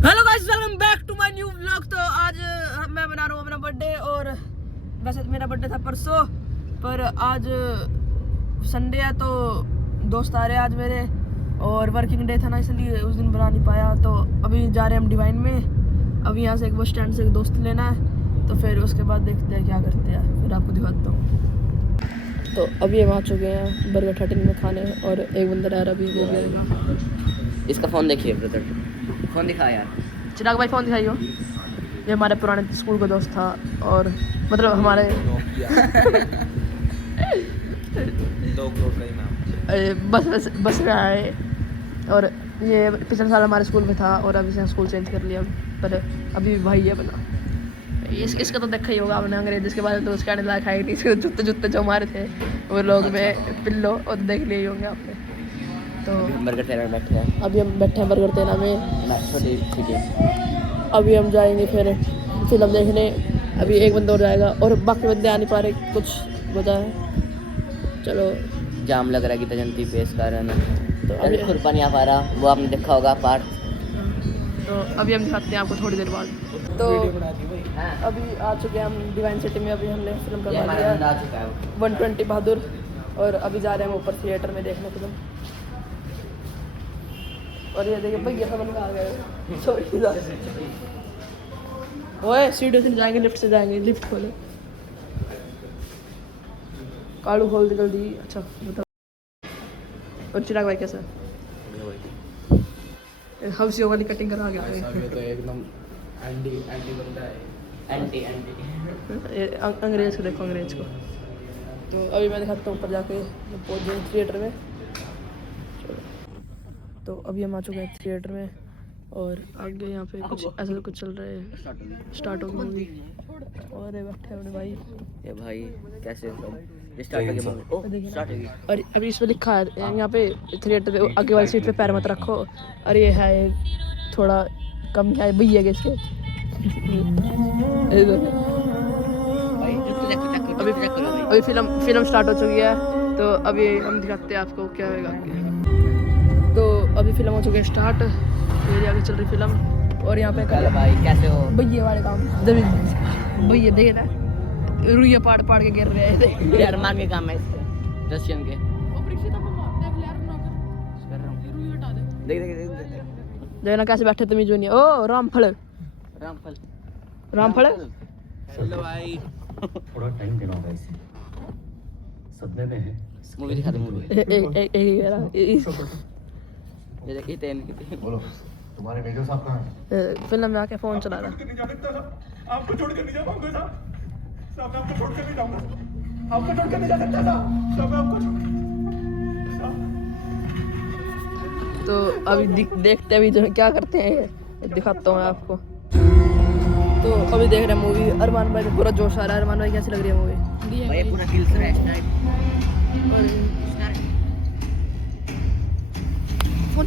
Hello guys, welcome back to my new vlog. तो आज मैं बना रहा हूँ अपना बर्थडे। और वैसे तो मेरा बर्थडे था परसों, पर आज संडे है तो दोस्त आ रहे हैं आज मेरे, और वर्किंग डे था ना, इसलिए उस दिन बना नहीं पाया। तो अभी जा रहे हैं हम डिवाइन में। अभी यहाँ से एक बस स्टैंड से एक दोस्त लेना है, तो फिर उसके बाद देखते हैं क्या करते हैं, फिर आपको दिखाता हूँ। तो अभी हम आ चुके हैं बर्गर 13 में खाने, और एक बंदा रह रहा अभी वो लेगा। इसका फोन देखिए ब्रदर, फोन दिखा यार। चिराग भाई फोन दिखाइयो। ये हमारे पुराने स्कूल का दोस्त था, और मतलब हमारे बस में आए। और ये पिछले साल हमारे स्कूल में था, और अभी से स्कूल चेंज कर लिया, पर अभी भाई है बना। इसका तो देखा ही होगा आपने, अंग्रेज इसके बारे में तो उसके आने लायक है ही नहीं। इसके जूते जूते जो हमारे थे वो लोग में पिल्लो, और देख लिए होंगे आपने। तो बर्गर तेरा में बैठे हैं, अभी हम बैठे हैं बर्गर तेना में। अभी हम जाएंगे फिर फिल्म देखने। अभी एक बंदा और जाएगा, और बाकी बंदे आ नहीं पा रहे, कुछ वजह है। चलो, जाम लग रहा है गीता जयंती पे इस कारण। तो अभी अभी खुरपा नहीं आ पा रहा, वो आपने देखा होगा पार्ट। तो अभी हम दिखाते हैं आपको थोड़ी देर बाद। तो अभी आ चुके हैं हम डिवाइन सिटी में। अभी हमने फिल्म करवा लिया आ चुका है 120 बहादुर, और अभी जा रहे हैं हम ऊपर थिएटर में देखने फिल्म। और ये देखिए भैया सब बन आ गए। ओए सीढ़ी से जाएंगे, लिफ्ट से जाएंगे, लिफ्ट खोले। कालू खोल दे जल्दी। अच्छा बताओ। और चिराग भाई कैसा है? हवसियों वाली कटिंग करा गया है। तो एकदम एंटी बंदा है। एंटी अंग्रेज को देखो, अंग्रेज को। तो अभी मैं दिखाता हूँ ऊपर जाके पहुँच गए थिएटर में। तो अभी हम आ चुके हैं थिएटर में, और आगे यहाँ पे कुछ ऐसा कुछ चल रहा है, स्टार्ट होगी मूवी। और ये बैठे अपने भाई। ये भाई कैसे हो? स्टार्ट हो गया मूवी। ओह स्टार्ट हो गई। और अभी इसमें लिखा है यहाँ पे थिएटर पे आगे वाली सीट पे पैर मत रखो। और ये है थोड़ा कम है भैया के इसके। अभी फिल्म स्टार्ट हो चुकी है, तो अभी हम दिखाते हैं आपको क्या होगा आगे। तो अभी फिल्म हो चुकी है स्टार्ट, ये आगे चल रही फिल्म। और यहाँ पे हेलो भाई कैसे हो? भैया वाले काम भैया देख ना, रुइया पाड़ पाड़ के गिर रहे हैं। यार मान के काम है इसके रशियन के। देख देख देख देखना कैसे बैठे तुम जो नहीं। ओ रामफल रामफल। हेलो भाई, थोड़ा टाइम देना होगा इसे, सदमे में है। मूवी दिखा दे मूवी। ये देखिए तेन की। बोलो तुम्हारे वीडियो साहब कहाँ हैं? फिल्म में आके फोन चला रहा। आपको छोड़ कर नहीं जा पाऊंगा साहब, मैं आपको छोड़ कर नहीं जाऊंगा, आपको छोड़ कर नहीं जा सकता साहब, मैं आपको तो अभी देखते अभी जो क्या करते हैं, दिखाता हूँ आपको। तो अभी देख रहे हैं मूवी। अरमान भाई को पूरा जोश आ रहा है। अरमान भाई कैसी लग रही है मूवी? भाई पूरा किल क्रैश टाइप। फोन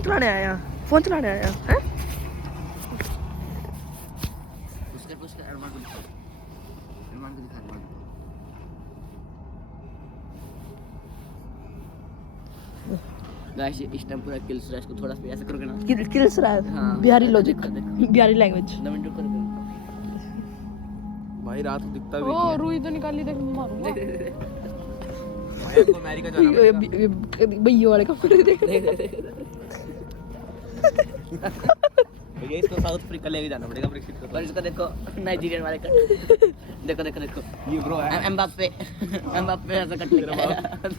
चलाने आया हैं? उसके अरमान को दिखा, अरमान को दिखा। गाइस इस टाइम पूरा किल क्रैश को थोड़ा सा ऐसे करोगे ना, किल्स रहा है। हाँ। बिहारी लॉजिक, देखो। बिहारी लैंग्वेज। 2 मिनट करोगे भाई रात को दिखता भी ओ नहीं रुई तो निकाल ली, देख मारूंगा। है। भाई आपको अमेरिका जाना पड़ेगा। भैया वाले कपड़े देख। भैया इसको साउथ अफ्रीका लेके जाना पड़ेगा ब्रेक्सिट को। और इसको देखो नाइजीरियन वाले कट। देखो देखो देखो ये ब्रो है एम्बाप्पे ऐसा कट लेके आया।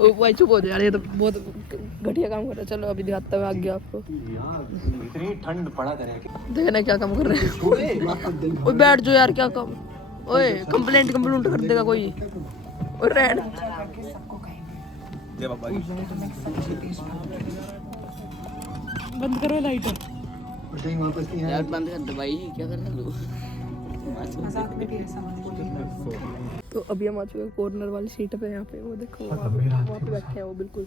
ओ भाई चुप हो जा यार, ये तो बहुत घटिया काम कर रहा है। चलो अभी दिखाता हूँ आगे आपको। यार इतनी ठंड पड़ा करे देखना क्या काम कर रहे हैं। ओए बैठ जो यार, क्या काम। ओए कंप्लेंट कर देगा कोई। ओए रहन जय बाबा की। बंद करो लाइट। कहीं वापस नहीं यार बंद कर दे भाई, क्या कर रहा तू? तो अभी हम आ चुके हैं कॉर्नर वाली सीट पे। यहाँ पे वो देखो, वहाँ पे बैठे हैं वो बिल्कुल।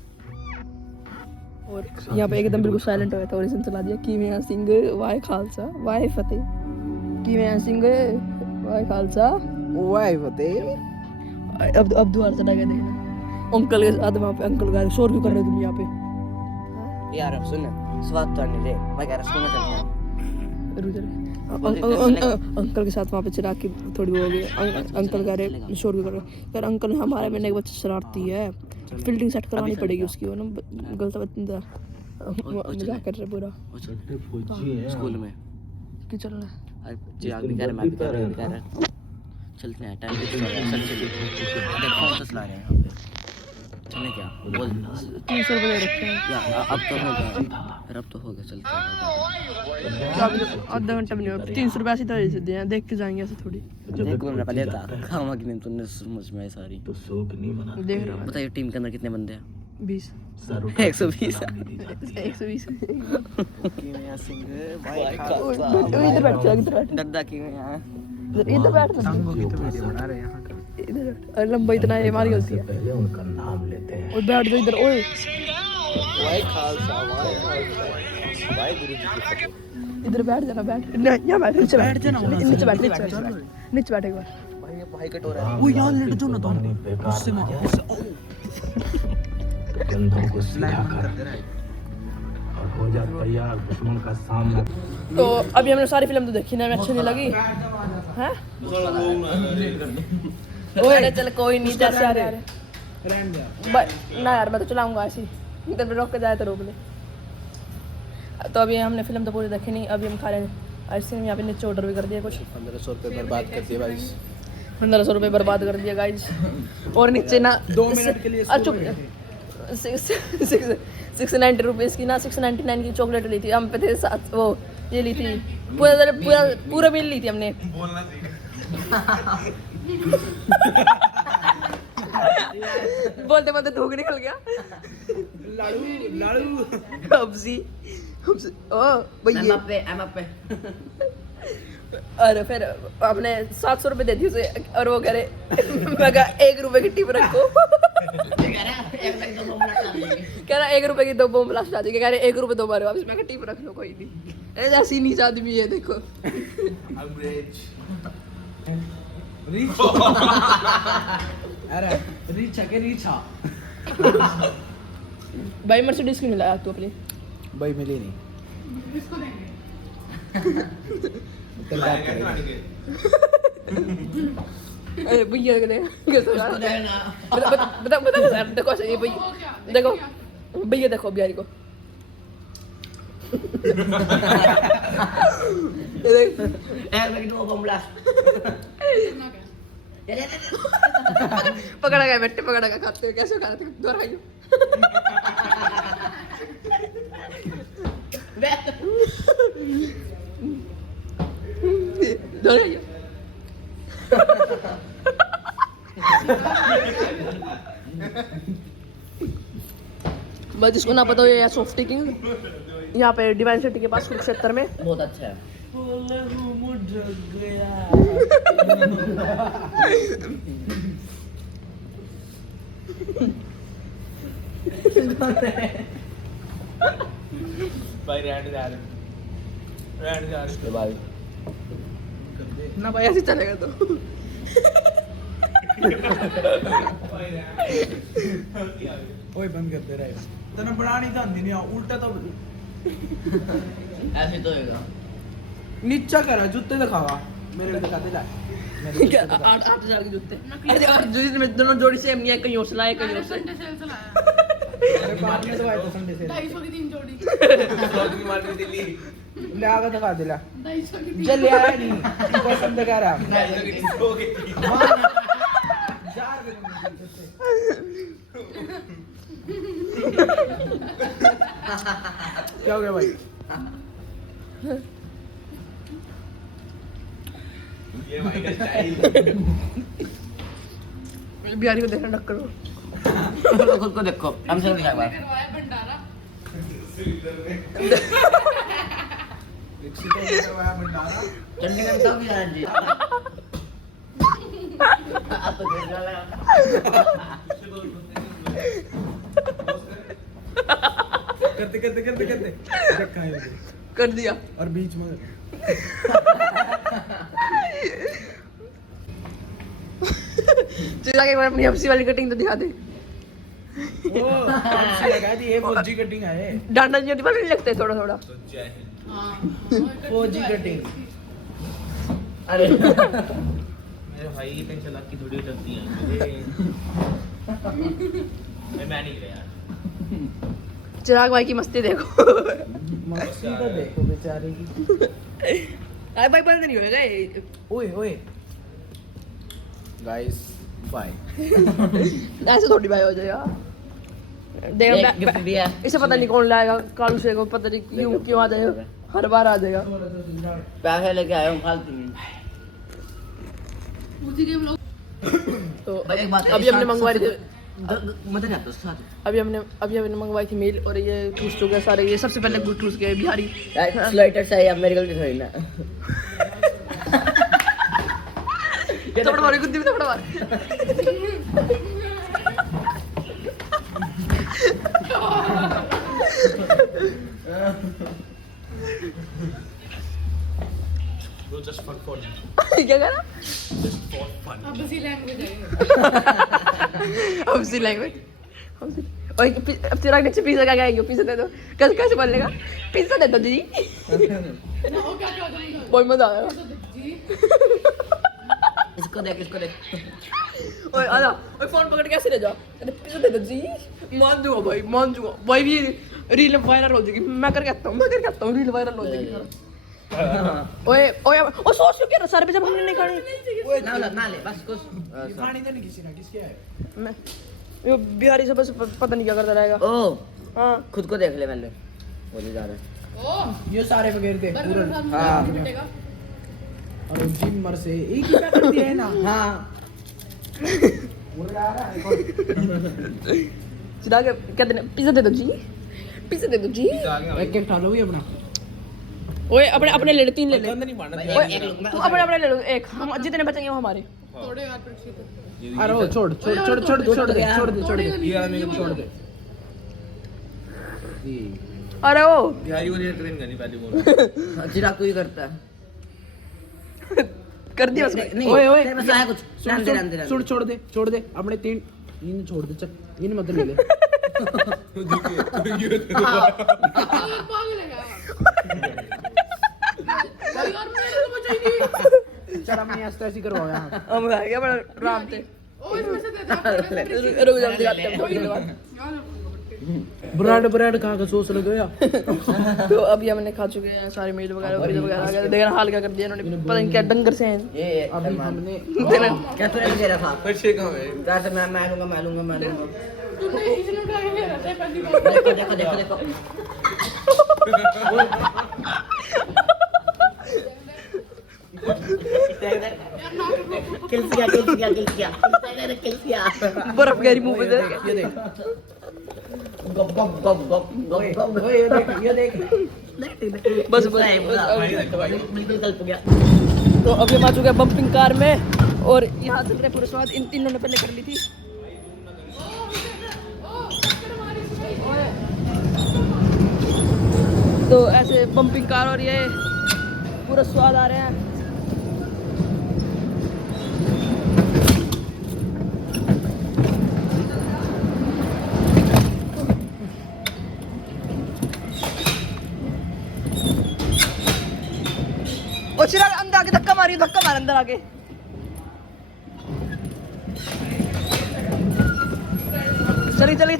और यहाँ पे एकदम बिल्कुल साइलेंट हो गया था, और इसने चला दिया कीमिया सिंह वाहे खालसा वाहे फतेह, कीमिया सिंह वाहे खालसा वाह फतेह। अब दोबारा चला गया। देखना अंकल के साथ वहाँ पे, अंकल का शोर क्यों कर रहे हो तुम यहाँ पे? यार अब सुन स्वाद तो आने दे मैं कह रहा सुन चलते हैं अंकल के साथ वहाँ पे चिराग की थोड़ी वो हो गई। अंकल कह रहे शोर भी कर रहे यार। अंकल हमारे में एक बच्चा शरारती है, फील्डिंग सेट करवानी पड़ेगी उसकी। वो ना गलत बंदा मजाक कर रहे पूरा स्कूल में कि चल रहा है। चिराग भी कह रहा मैं भी कह रहा चलते हैं टाइम चल चलिए फोन तो चला रहे हैं यहाँ पे चलने क्या बोल 300 रुपये रखे हैं या अब तो हो गया फिर अब तो हो गया चलते हैं आधा घंटा भी नहीं हुआ। 300 रुपये ऐसे तो ऐसे दिए हैं, देख के जाएंगे ऐसे थोड़ी। देखो मैंने पहले था खामा कि नहीं तूने समझ में आई सारी देख रहा हूँ बताइए टीम के अंदर कितने बंदे हैं 20 120 120 भाई इधर बैठ चल, इधर बैठ, दद्दा की में यहाँ इधर बैठ संगो की तो वीडियो बना रहे हैं यहाँ का इधर बैठ। अरे लंबा इतना है हमारी गलती है। पहले उनका नाम लेते हैं। और बैठ जाओ इधर। ओए भाई खालसा भाई गुरु जी की फतेह इधर बैठ जाना, बैठ नहीं यहाँ बैठ, नीचे बैठ, नीचे बैठ, नीचे बैठ एक बार। भाई भाई कटोरा है वो यार लेट जाओ ना तुम उससे गंधों को सीधा कर और हो जा तैयार दुश्मन का सामना। तो अभी हमने सारी फिल्म तो देखी ना, हमें अच्छी नहीं लगी हैं। अरे चल कोई नहीं, जैसे आ रहे ना यार मैं तो चलाऊंगा ऐसी, इधर पे रोक के जाए तो रोक ले। तो अभी हमने फिल्म तो पूरी देखी नहीं, अभी हम खा रहे हैं आइसक्रीम। यहाँ पे नीचे ऑर्डर भी कर दिया कुछ 1500 रुपये बर्बाद कर दिए भाई 1500 रुपये बर्बाद कर दिया गाइज। और नीचे ना 2 मिनट के लिए 690 रुपीज़ की ना 699 की चॉकलेट ली थी हम पे थे साथ। वो ये ली थी पूरा बिल ली थी हमने। बोलते बोलते धूक निकल गया। लाड़ू हब्सी ओ भैया अरे फिर आपने 700 रुपये दे दी उसे और वो कह रहे मैं कहा 1 रुपये की टिप रखो। कह रहा 1 रुपये की 2 बम ब्लास्ट आ जाएगी। कह रहे 1 रुपये 2 बार वापस। मैं कहा टिप रख लो कोई नहीं। ऐसी नीच आदमी है देखो। अरे रीचा के रीचा भाई मर्सिडीज क्यों नहीं लाया तू अपनी? भाई मिली नहीं अरे भैया बता देखो ये भैया देखो भैया देखो बिहारी को पकड़ा गया बेटे, पकड़ा गया। खाते हुए कैसे खाते दोहराइयो दोहराइयो। बस जिसको ना पता हो ये सॉफ्टी किंग यहाँ पे डिवाइन सिटी के पास कुरुक्षेत्र में बहुत अच्छा है भाई रहने जा रहे भाई ना भाई ऐसे चलेगा तो ओए बंद कर दे रहा तने बनानी तो आंदी नहीं उल्टा तो ऐसे तो होगा नीचा करा जूते दिखावा मेरे को दिखाते जा 8,000 के जूते। अरे यार जूते में दोनों जोड़ी सेम नहीं है, कहीं और से लाए कहीं और से। अरे बाद में तो आए तो संडे से 250 की 3 जोड़ी की मार्केट दिल्ली ले आगा दिखा दिला 250 की चल आया नहीं पसंद कर रहा क्या हो गया भाई ये भाई का स्टाइल बिहारी को देखना डक करो। खुद को देखो हमसे दिखा बार करवाया भंडारा चंडीगढ़ का भी है जी आप तो देख रहा करते देखा है कर दिया और बीच में चला के एक बार अपनी हफ्सी वाली कटिंग तो दिखा दे। लगा दी ये फौजी कटिंग है डांडा जी पर नहीं लगते थोड़ा थोड़ा हाँ फौजी कटिंग अरे मेरे भाई की टेंशन लाख की थोड़ी चलती है मैं नहीं गया यार चिराग भाई की मस्ती देखो मस्ती तो देखो बेचारे की अरे भाई बंद नहीं होएगा ये। ओए ओए गाइस बाय ऐसे थोड़ी भाई हो जाएगा देखो गिफ्ट दिया इसे पता नहीं कौन लाएगा कालू से को पता नहीं क्यों क्यों आ जाएगा हर बार आ जाएगा पैसे लेके आया हूँ फालतू में उसी के ब्लॉग तो एक बात है, अभी हमने मंगवाई थी मत नहीं आता उसके साथ अभी हमने मंगवाई थी मील और ये ठूस चुके हैं सारे ये सबसे पहले गुड ठूस गए बिहारी स्लाइटर से अब मेरी गलती थोड़ी ना थप्पड़ मारे गुद्दी में थप्पड़ मारे वो जस्ट फॉर फन क्या कह रहा जस्ट फॉर फन अब उसी लैंग्वेज है अब सी लैंग्वेज और अब तेरा नीचे पिज्जा क्या कहेंगे पिज्जा दे दो कैसे कैसे बोलेगा पिज्जा दे दो जी ना वो क्या क्या होता बहुत मजा आया जी इसको देख ओए आजा ओए फोन पकड़ के ऐसे ले जा अरे पिज्जा दे दो जी मान दूंगा भाई भी रील वायरल हो जाएगी मैं करके आता हूँ रील वायरल हो जाएगी ओए ओए ओ सोच लो क्या सर पे जब हमने नहीं खानी ना ले बस कुछ खाने तो नहीं किसी ना किसके है मैं ये बिहारी से बस पता नहीं क्या करता रहेगा ओ हाँ खुद को देख ले पहले बोले जा रहा है ओ ये सारे वगैरह थे पूरा हाँ मिटेगा और जिम मर से एक ही कर दिया है ना हाँ चिराग कहते हैं पिज्जा दे दो जी एक एक खा लो भी अपना ओए अपने ले ले 3 ले ले गंद नहीं मारना ओए तू अपने ले लो एक हम जितने बचेंगे वो हमारे थोड़े यार पीछे अरे वो छोड़ दे ये मेरे को छोड़ दे अरे ओ बिहारी को रिएक्ट करनी पहली बोल चिराग कोई करता है कर दिया उसने नहीं ओए, ओए। तेरे पास आया कुछ रहने दे छोड़ दे अपने 3 इन छोड़ दे चल इन मत ले ले पागल है यार यार मेरे को बचाइए चल हमने ऐसे ऐसे करवाया हम आ गया बड़ा राम थे ओ इसमें से दे दे रुक जा दिखाते हैं थोड़ी देर बाद ब्रेड खा के सोच लग गया तो अभी हमने खा चुके हैं सारे मील वगैरह आ गया देखना हाल क्या कर दिया इन्होंने पता नहीं क्या डंगर से हैं ये अभी हमने क्या तूने दे रखा पर छे कहां है कैसे मैं लूंगा तूने इसने उठा के ले रहा था पहली बार देखो किल किया बर्फ गहरी मुंह पे दे ये देख गप ये देख बस बिल्कुल कल्प गया तो अभी हम आ चुके हैं बम्पिंग कार में और यहाँ से पूरे स्वाद इन तीनों ने पहले कर ली थी तो ऐसे बम्पिंग कार और ये पूरा स्वाद आ रहे हैं और चिराग अंदर आके धक्का मार अंदर आके चलिए चलो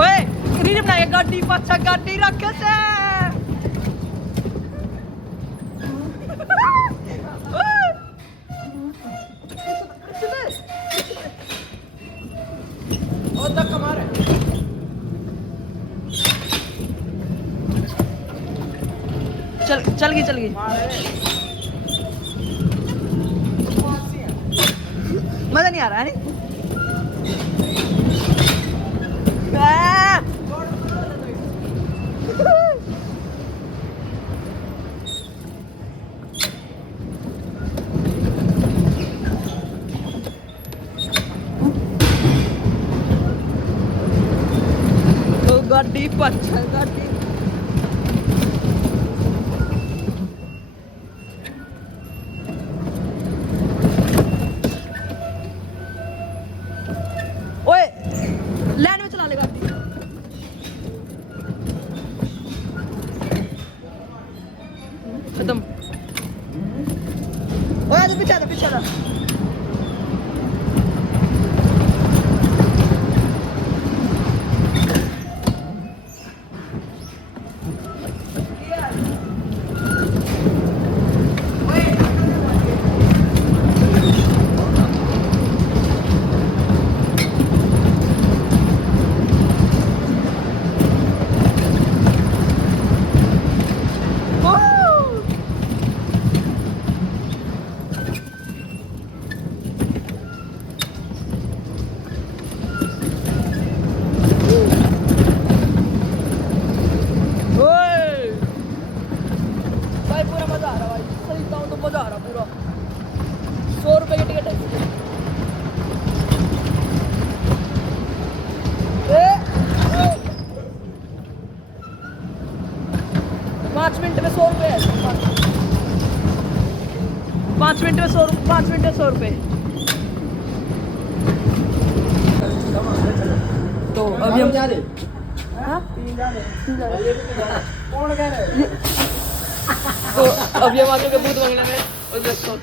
ओए रील बनाया गाड़ी पाछा गाड़ी रख से और धक्का मार चल गई मजा नहीं आ रहा है तो गाड़ी पछा गाड़ी ओए तो पीछे पीछे मजा आ रहा पूरा 100 रुपए की टिकट है 5 मिनट में 100 रुपए है 5 मिनट में 100 रुपए तो अभी हम जा रहे हाँ? कौन कह रहे तो अभी हम आ चुके भूत बंगले में और देखो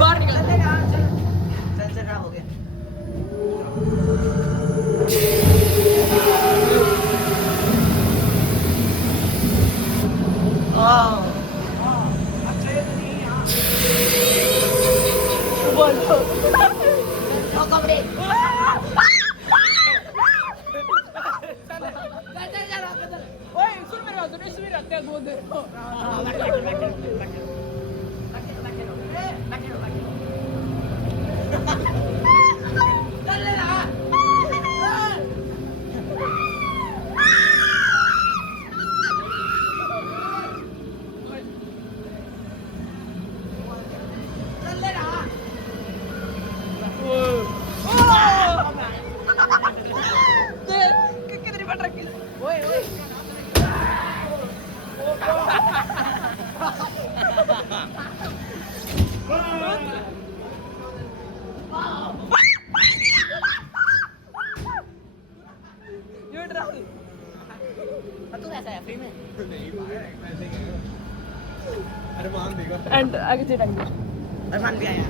बाहर निकल सेंसर खराब हो गया एंड आगे से अरमान भी आया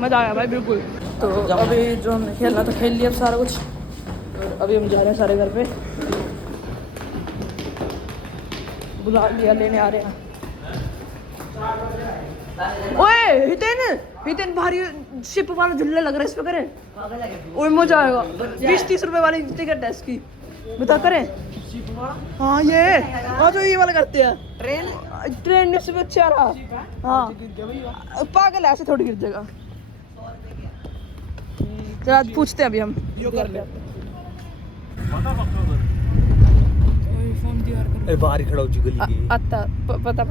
मजा आया भाई बिल्कुल तो अभी जो हमने खेलना था खेल लिया सारा कुछ और अभी हम जा रहे हैं सारे घर पे बुला लिया लेने आ रहे हैं ओए हितेन भारी शिप वाला झुल्ला लग रहा है इस पे करें ओए मजा आएगा 20-30 रुपए वाली टिकट है इसकी बता करें हाँ ये हाँ जो ये वाला करते हैं ट्रेन से अच्छा आ रहा हाँ पागल है ऐसे थोड़ी गिर जाएगा चल आज पूछते हैं अभी हम ए बाहर ही खड़ा हो जी गली के आता पता